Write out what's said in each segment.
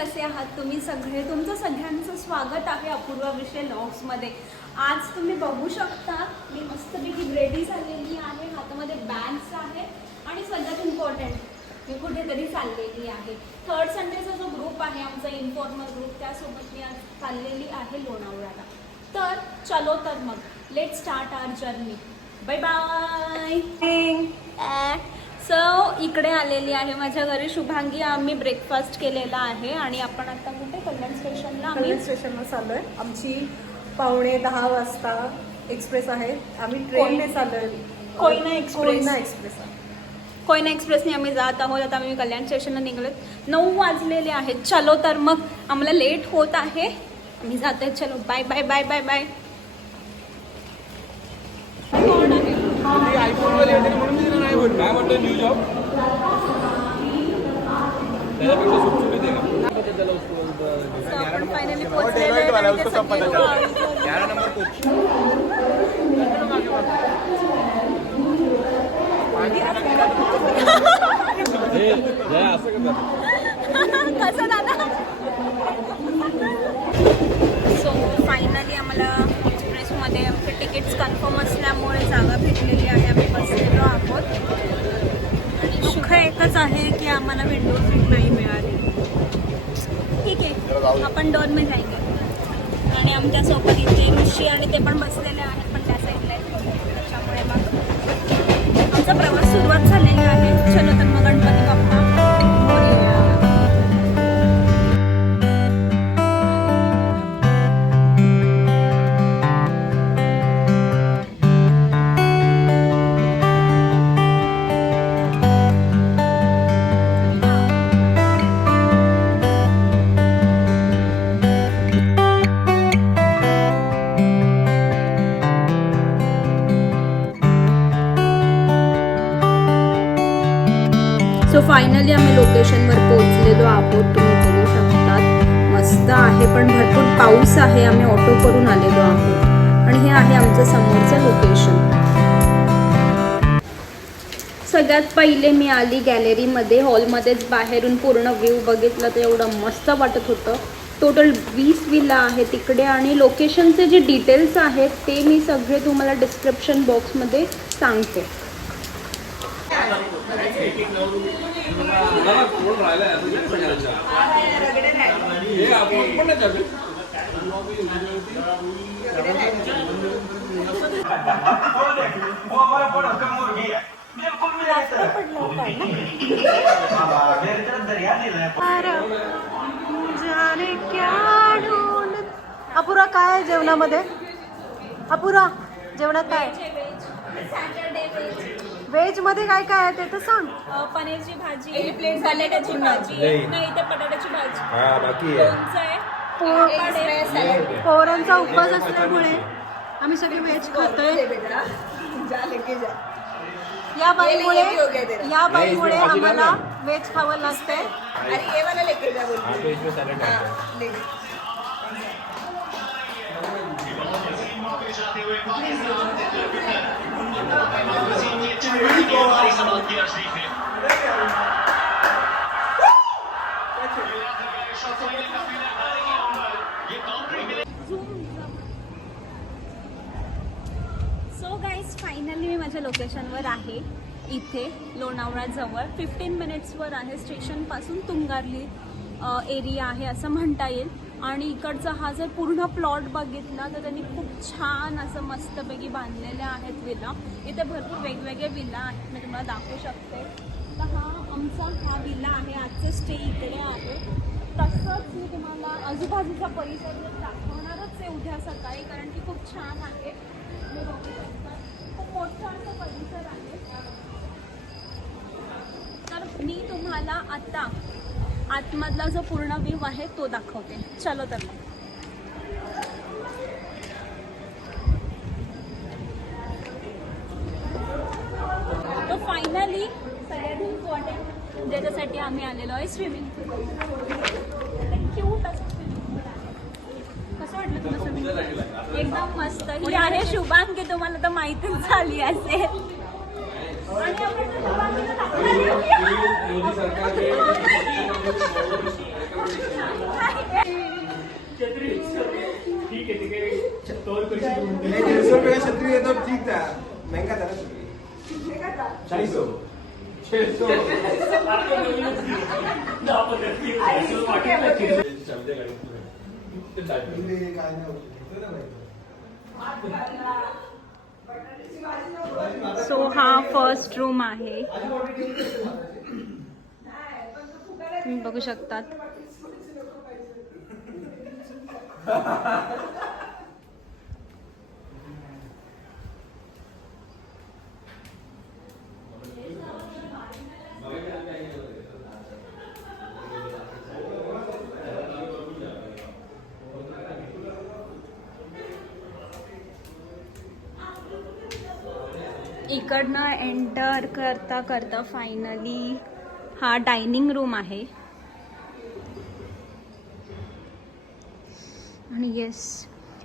कसे आहात तुम्ही सगळे? तुमचं सगळ्यांचं स्वागत आहे अपूर्वा विषय व्लॉग्समध्ये. आज तुम्ही बघू शकता मी मस्तपैकी रेडी झालेली आहे, हातामध्ये बॅग्स आहे आणि सगळ्यात इम्पॉर्टंट मी कुठेतरी चाललेली आहे. थर्ड संडेचा जो ग्रुप आहे आमचा इन्फॉर्मल ग्रुप, त्यासोबत मी आज चाललेली आहे लोणावळ्याला. तर चलो तर मग let start our journey. Bye bye. So इकडे आलेली आहे माझ्या घरी शुभांगी. आम्ही ब्रेकफास्ट केलेला आहे आणि आपण आता कुठे कल्याण स्टेशनला स्टेशनला चालू आहे. आमची 9:45 वाजता एक्सप्रेस आहे. आम्ही ट्रेनने चालू आहे. कोयना एक्सप्रेस. कोयना एक्सप्रेसने आम्ही जात आहोत. आता आम्ही कल्याण स्टेशनला निघालोत. 9 वाजलेले आहेत. चलो तर मग आम्हाला लेट होत आहे. आम्ही जात आहे. चलो bye bye bye bye bye. कोण आहे? आयफोन वाले येते म्हणून मी नाही बोललो. काय म्हणतो न्यू जॉब त्याच्यापेक्षा सुटसुटीत आहे का? आपण फायनली पोहोचलेलो आहे. 11 नंबर कोच. कसं दादा? सो फायनली आम्हाला एक्सप्रेसमध्ये आमचे तिकीट्स कन्फर्म असल्यामुळे जागा भेटलेली आहे. आम्ही बसलेलो आहोत आणि सुख एकच आहे की आम्हाला विंडो सीट नाही मिळाली. ठीक आहे, आपण डोरमध्ये जायचे. आणि आमच्यासोबत इथे ऋषी आणि ते पण बसलेले आहेत, पण त्या साईडला आहेत. त्याच्यामुळे मग आमचा प्रवास सुरुवात झालेला आहे. चलो तर मग गणपती बाप्पा मोरया. सो फायनली आम्ही लोकेशनवर पोहोचलेलो आहोत. तुम्ही बघू शकतात मस्त आहे, पण भरपूर पाऊस आहे. आम्ही ऑटो करून आलेलो आहोत आणि हे आहे आमचं समोरचं लोकेशन. सगळ्यात पहिले मी आली गॅलरीमध्ये. हॉलमध्येच बाहेरून पूर्ण व्ह्यू बघितलं तर एवढं मस्त वाटत होतं. टोटल 20 विला आहे तिकडे आणि लोकेशनचे जे डिटेल्स आहेत ते मी सगळे तुम्हाला डिस्क्रिप्शन बॉक्समध्ये सांगते. अपुरा काय आहे जेवणामध्ये? अपुरा जेवणात काय? व्हेज मध्ये काय काय आहे ते तर सांग. पनीरची भाजी, बटाट्याची भाजी, नाही तर बटाट्याची भाजी, बाकी पोरांचा उपवास असल्यामुळे आम्ही सगळे व्हेज खातोय. या बाईमुळे आम्हाला व्हेज खावं लागतंय. सो गाईज फायनली मी माझ्या लोकेशनवर आहे. इथे लोणावळ्याजवळ 15 मिनिट्सवर आहे. स्टेशनपासून तुंगारली एरिया आहे असं म्हणता येईल. आणि इकडचा हा जर पूर्ण प्लॉट बघितला तर त्यांनी खूप छान असं मस्तपैकी बांधलेल्या आहेत विला. इथे भरपूर वेगवेगळे विला आहेत, मी तुम्हाला दाखवू शकते. तर हा विला आहे. आजचं स्टे इकडे आहे. तसंच मी तुम्हाला आजूबाजूचा परिसर दाखवणारच आहे उद्या सकाळी, कारण की खूप छान आहे. मी बघू शकता खूप मोठा असा परिसर आहे. तर मी तुम्हाला आता आतमधला जो पूर्ण व्ह्यू आहे तो दाखवते. चलो तर मग. तो फायनली सगळ्यात इम्पॉर्टंट ज्याच्यासाठी आम्ही आलेलो आहे स्विमिंग पूल. क्यूट असं स्विमिंग पूल आहे. कसं वाटलं तुला स्विमिंग पूल? एकदम मस्त. ही आहे शुभांगी, तुम्हाला तर माहितीच झाली असेल. आणि आपण शुभांगीला दाखवणार 150 का छतरी है तो ठीक था, महंगा था ना छतरी। 400 600 सो हा फर्स्ट रूम आहे, तुम्ही बघू शकतात. इकडनं एंटर करता करता फायनली हा डायनिंग रूम आहे. आणि येस,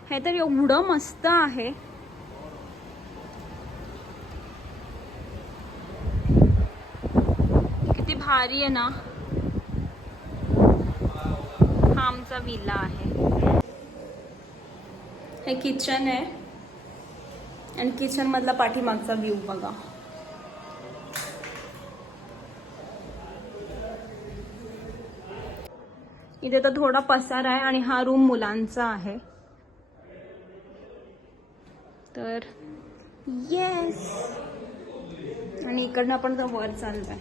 हे तर एवढं मस्त आहे. किती भारी आहे ना. हा आमचा विला आहे. हे किचन आहे आणि किचन मधला पाठीमागचा व्ह्यू बघा. इथे तर थोडा पसार आहे आणि हा रूम मुलांचा आहे. तर येस, आणि इकडनं आपण तर वर चाललोय.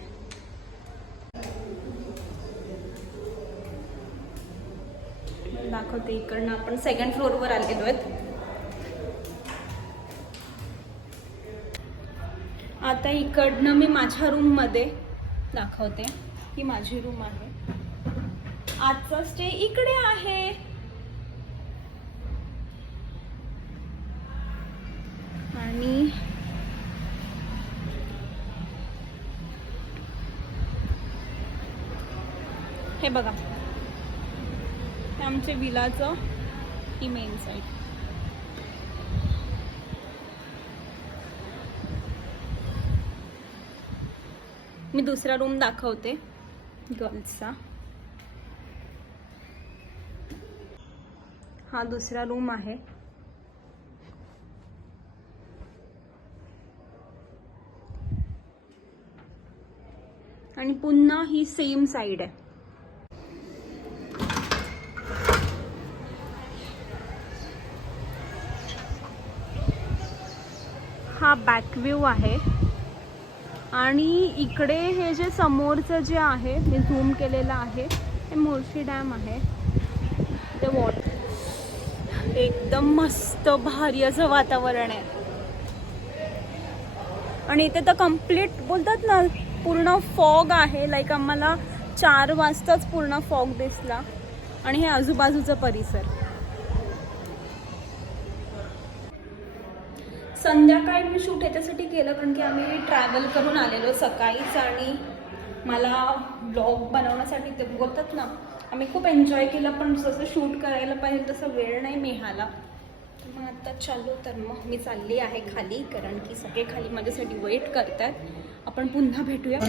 दाखवते, इकडनं आपण सेकंड फ्लोअरवर आलेलो आहेत. आता इकडनं मी माझ्या रूममध्ये दाखवते. ही माझी रूम आहे. आजचा स्टे इकडे आहे. आणि हे बघा, हे आमचे विलाचं ही मेन साईड. मी दुसरा रूम दाखवते गर्ल्सचा. हा दुसरा रूम आहे. आणि पुन्हा ही सेम साइड आहे. हा बॅक व्ह्यू आहे. आणि इकडे हे जे समोरचं जे आहे, हे झूम केलेलं आहे, हे मोर्शी डॅम आहे. ते वॉटर एकदम मस्त भारी असं वातावरण आहे. आणि इथे तर कम्प्लीट बोलतात ना, पूर्ण फॉग आहे. लाईक आम्हाला 4 वाजताच पूर्ण फॉग दिसला. आणि हे आजूबाजूचा परिसर. संध्याकाळी मी शूट याच्यासाठी केलं कारण की आम्ही ट्रॅव्हल करून आलेलो सकाळीच. आणि मला ब्लॉग बनवण्यासाठी ते बोलतात ना, आम्ही खूप एन्जॉय केलं, पण जसं शूट करायला पाहिजे तसं वेळ नाही मिळाला. तर मग आता चालू. तर मग मी चालली आहे खाली, कारण की सगळे खाली माझ्यासाठी वेट करतात. आपण पुन्हा भेटूया.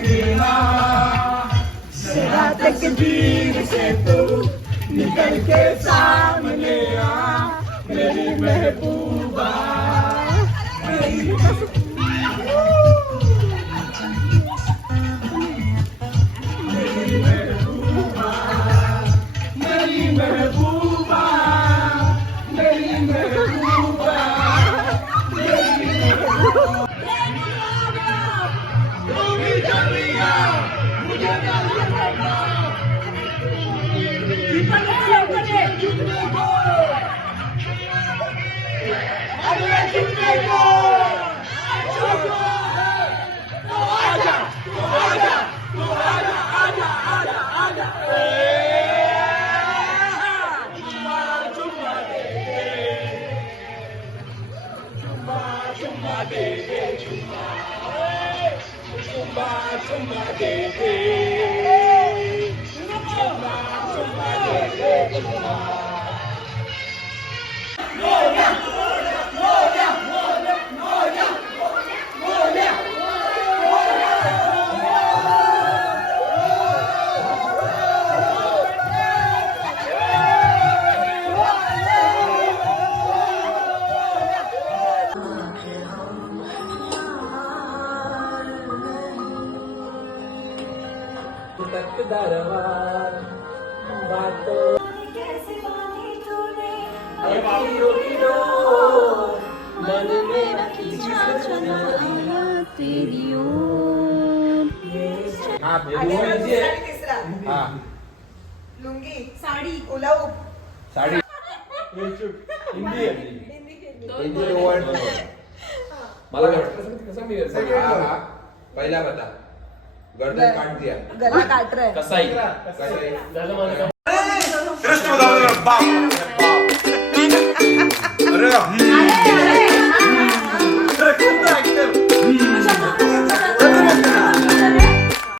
दरबार बातों मन में रखी तेरी ओर हाँ हाँ लुंगी साडी उलाऊ साड़ी हिंदी हिंदी वर्ड मला काय वाटलं कसं मी पहिला बता गर्दन काट दिया गला काट रहा है कसाई झालं मला कृष्ण अरे